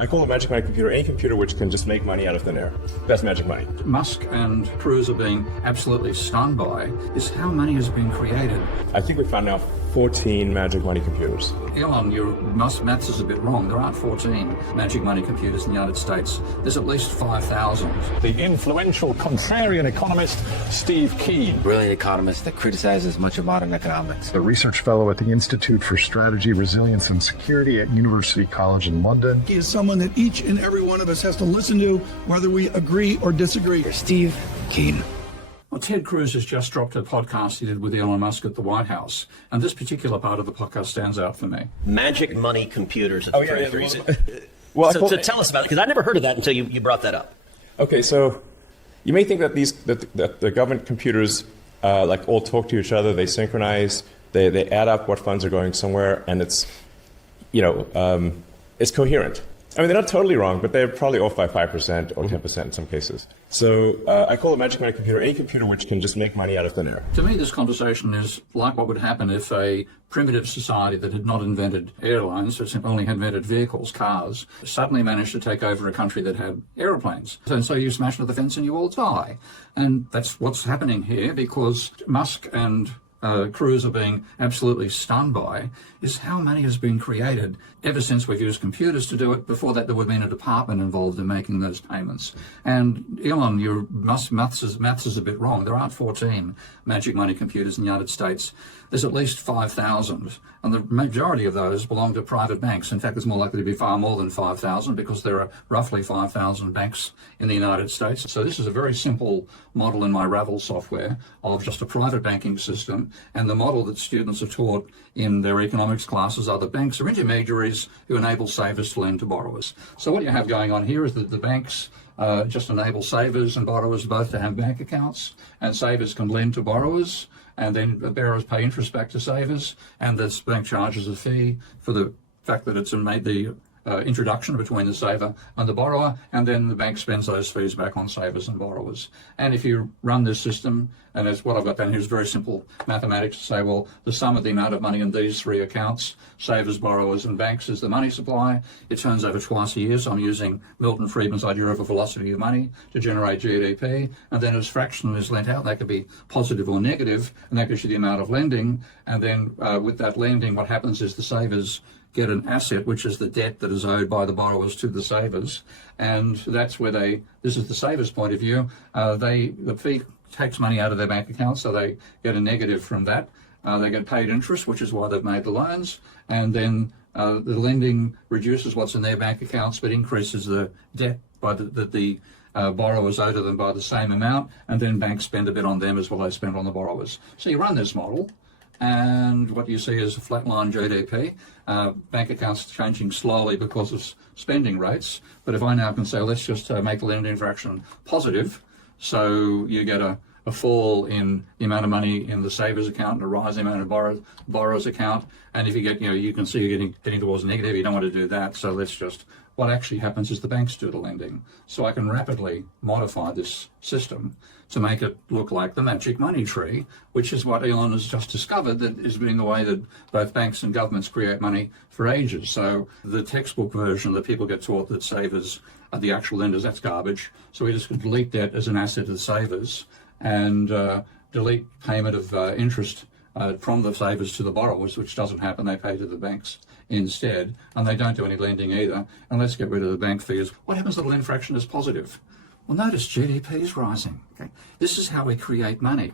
I call a magic money computer any computer which can just make money out of thin air. That's magic money. Musk and Cruz are being absolutely stunned by is how money has been created. I think we found now 14 magic money computers. Elon, your maths is a bit wrong. There aren't 14 magic money computers in the United States. There's at least 5,000. The influential contrarian economist, Steve Keen. Brilliant economist that criticizes much of modern economics. A research fellow at the Institute for Strategy, Resilience and Security at University College in London. He is someone that each and every one of us has to listen to, whether we agree or disagree. Steve Keen. Well, Ted Cruz has just dropped a podcast he did with Elon Musk at the White House, and this particular part of the podcast stands out for me. Magic money computers. Oh, yeah. Well, so tell us about it, because I never heard of that until you brought that up. Okay, so you may think that that the government computers all talk to each other, they synchronize, they add up what funds are going somewhere, and it's coherent. I mean, they're not totally wrong, but they're probably off by 5% or 10% in some cases. So I call a magic money computer any computer which can just make money out of thin air. To me, this conversation is like what would happen if a primitive society that had not invented airlines, so only had invented vehicles, cars, suddenly managed to take over a country that had aeroplanes. And so you smash into the fence and you all die. And that's what's happening here, because Musk and Cruz are being absolutely stunned by is how money has been created ever since we've used computers to do it. Before that, there would have been a department involved in making those payments. And Elon, your maths is a bit wrong. There aren't 14 magic money computers in the United States. There's at least 5,000, and the majority of those belong to private banks. In fact, there's more likely to be far more than 5,000 because there are roughly 5,000 banks in the United States. So this is a very simple model in my Ravel software of just a private banking system, and the model that students are taught in their economics classes are the banks are intermediaries who enable savers to lend to borrowers. So what you have going on here is that the banks just enable savers and borrowers both to have bank accounts, and savers can lend to borrowers, and then borrowers pay interest back to savers, and this bank charges a fee for the fact that it's made the introduction between the saver and the borrower, and then the bank spends those fees back on savers and borrowers. And if you run this system, and it's what I've got down here is very simple mathematics to say, well, the sum of the amount of money in these three accounts, savers, borrowers, and banks, is the money supply. It turns over twice a year, so I'm using Milton Friedman's idea of a velocity of money to generate GDP, and then as fraction is lent out, that could be positive or negative, and that gives you the amount of lending, and then with that lending, what happens is the savers get an asset, which is the debt that is owed by the borrowers to the savers, and that's where this is the savers' point of view, the fee takes money out of their bank account, so they get a negative from that. They get paid interest, which is why they've made the loans, and then the lending reduces what's in their bank accounts, but increases the debt by the borrowers owe to them by the same amount, and then banks spend a bit on them as well as they spend on the borrowers. So you run this model, and what you see is a flatline GDP, bank accounts changing slowly because of spending rates. But if I now can say, let's just make the lending fraction positive, so you get a fall in the amount of money in the savers account and a rise in the amount of borrowers account. And if you get, you can see you're heading towards negative, you don't want to do that. So what actually happens is the banks do the lending. So I can rapidly modify this system to make it look like the magic money tree, which is what Elon has just discovered, that has been the way that both banks and governments create money for ages. So the textbook version that people get taught that savers are the actual lenders, that's garbage. So we just delete debt as an asset to the savers and delete payment of interest from the savers to the borrowers, which doesn't happen. They pay to the banks instead, and they don't do any lending either. And let's get rid of the bank fees. What happens if the lend fraction is positive? Well, notice GDP is rising. Okay? This is how we create money.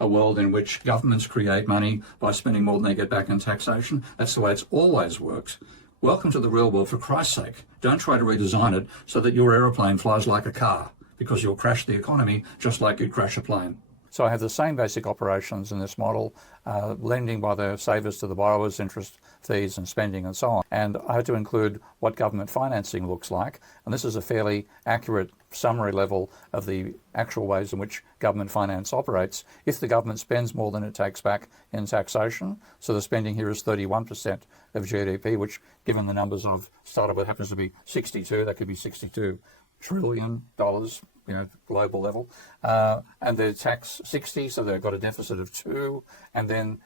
A world in which governments create money by spending more than they get back in taxation. That's the way it's always worked. Welcome to the real world, for Christ's sake. Don't try to redesign it so that your aeroplane flies like a car, because you'll crash the economy just like you'd crash a plane. So I have the same basic operations in this model, lending by the savers to the borrowers, interest, fees and spending and so on. And I had to include what government financing looks like. And this is a fairly accurate summary level of the actual ways in which government finance operates. If the government spends more than it takes back in taxation, so the spending here is 31% of GDP, which given the numbers I've started with happens to be 62, that could be $62 trillion, global level, and the tax 60, so they've got a deficit of 2, and then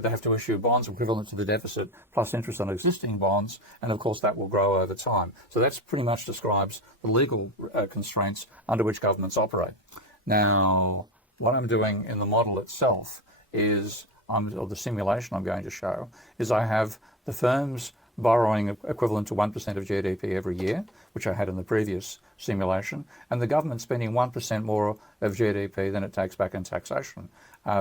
they have to issue bonds equivalent to the deficit plus interest on existing bonds, and of course that will grow over time. So that's pretty much describes the legal constraints under which governments operate. Now, what I'm doing in the model itself is, or the simulation I'm going to show, is I have the firms borrowing equivalent to 1% of GDP every year, which I had in the previous simulation, and the government spending 1% more of GDP than it takes back in taxation,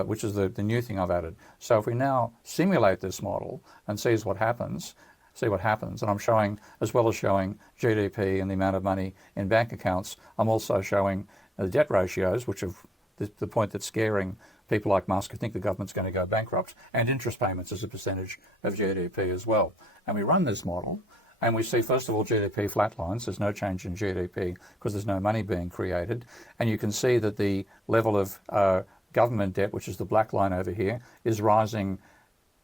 which is the new thing I've added. So if we now simulate this model and see what happens, and I'm showing, as well as showing GDP and the amount of money in bank accounts, I'm also showing the debt ratios, which are the point that's scaring people like Musk who think the government's going to go bankrupt, and interest payments as a percentage of GDP as well. And we run this model, and we see, first of all, GDP flatlines. There's no change in GDP because there's no money being created. And you can see that the level of government debt, which is the black line over here, is rising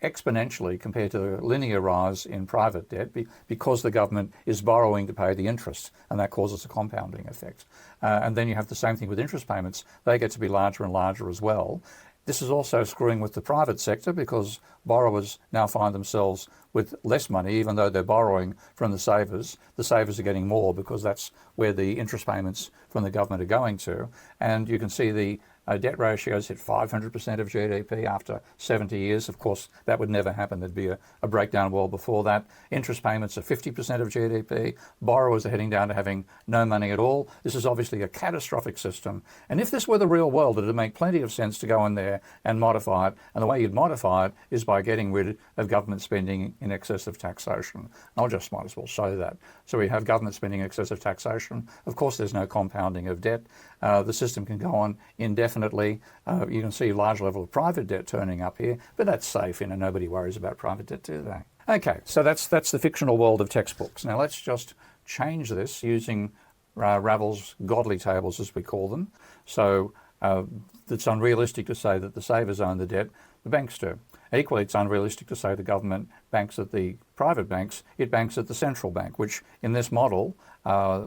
exponentially compared to the linear rise in private debt because the government is borrowing to pay the interest, and that causes a compounding effect. And then you have the same thing with interest payments. They get to be larger and larger as well. This is also screwing with the private sector because borrowers now find themselves with less money, even though they're borrowing from the savers. The savers are getting more because that's where the interest payments from the government are going to. And you can see the debt ratios hit 500% of GDP after 70 years. Of course, that would never happen. There'd be a breakdown well before that. Interest payments are 50% of GDP. Borrowers are heading down to having no money at all. This is obviously a catastrophic system. And if this were the real world, it would make plenty of sense to go in there and modify it. And the way you'd modify it is by getting rid of government spending in excess of taxation. I'll just might as well show that. So we have government spending in excess of taxation. Of course, there's no compounding of debt. The system can go on indefinitely. You can see a large level of private debt turning up here, but that's safe. Nobody worries about private debt, do they? Okay, so that's the fictional world of textbooks. Now let's just change this using Ravel's godly tables, as we call them. So it's unrealistic to say that the savers own the debt, the banks do. Equally, it's unrealistic to say the government banks at the private banks, it banks at the central bank, which in this model,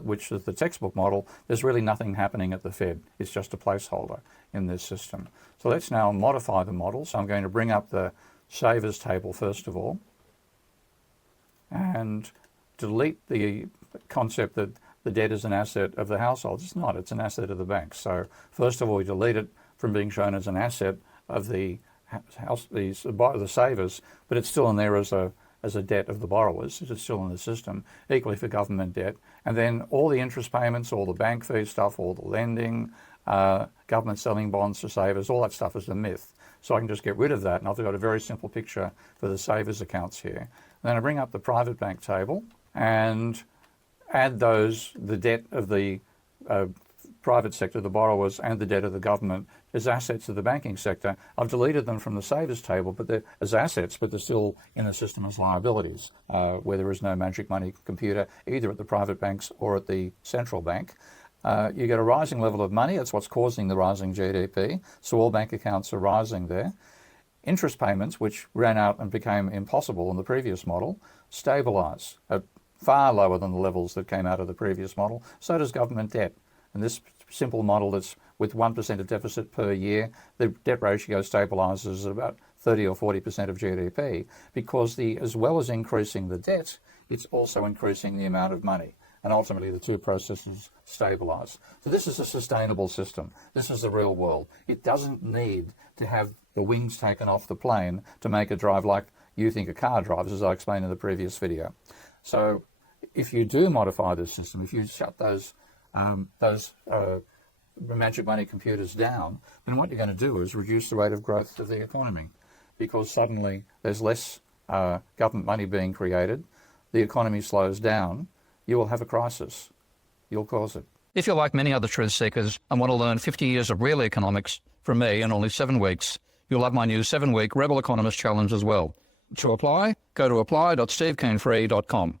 which is the textbook model, there's really nothing happening at the Fed. It's just a placeholder in this system. So let's now modify the model. So I'm going to bring up the savers table first of all and delete the concept that the debt is an asset of the household. It's not, it's an asset of the banks. So first of all, we delete it from being shown as an asset of the the savers, but it's still in there as a debt of the borrowers. It's still in the system, equally for government debt. And then all the interest payments, all the bank fee stuff, all the lending, government selling bonds to savers, all that stuff is a myth. So I can just get rid of that, and I've got a very simple picture for the savers accounts here. And then I bring up the private bank table and add the debt of the private sector, the borrowers, and the debt of the government as assets of the banking sector. I've deleted them from the savers table, but they're as assets, but they're still in the system as liabilities, where there is no magic money computer either at the private banks or at the central bank. You get a rising level of money. That's what's causing the rising GDP. So all bank accounts are rising there. Interest payments, which ran out and became impossible in the previous model, stabilise at far lower than the levels that came out of the previous model. So does government debt. And this simple model that's with 1% of deficit per year, the debt ratio stabilises at about 30 or 40% of GDP, because as well as increasing the debt, it's also increasing the amount of money. And ultimately the two processes stabilise. So this is a sustainable system. This is the real world. It doesn't need to have the wings taken off the plane to make it drive like you think a car drives, as I explained in the previous video. So if you do modify this system, if you shut those magic money computers down, then what you're going to do is reduce the rate of growth of the economy, because suddenly there's less government money being created, the economy slows down, you will have a crisis. You'll cause it. If you're like many other truth seekers and want to learn 50 years of real economics from me in only 7 weeks, you'll love my new 7-week Rebel Economist Challenge as well. To apply, go to apply.stevekeenfree.com.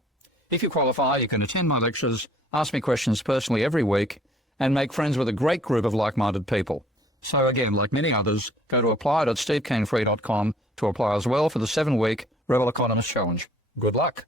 If you qualify, you can attend my lectures, ask me questions personally every week, and make friends with a great group of like-minded people. So again, like many others, go to apply.stevekeenfree.com to apply as well for the 7-week Rebel Economist Challenge. Good luck.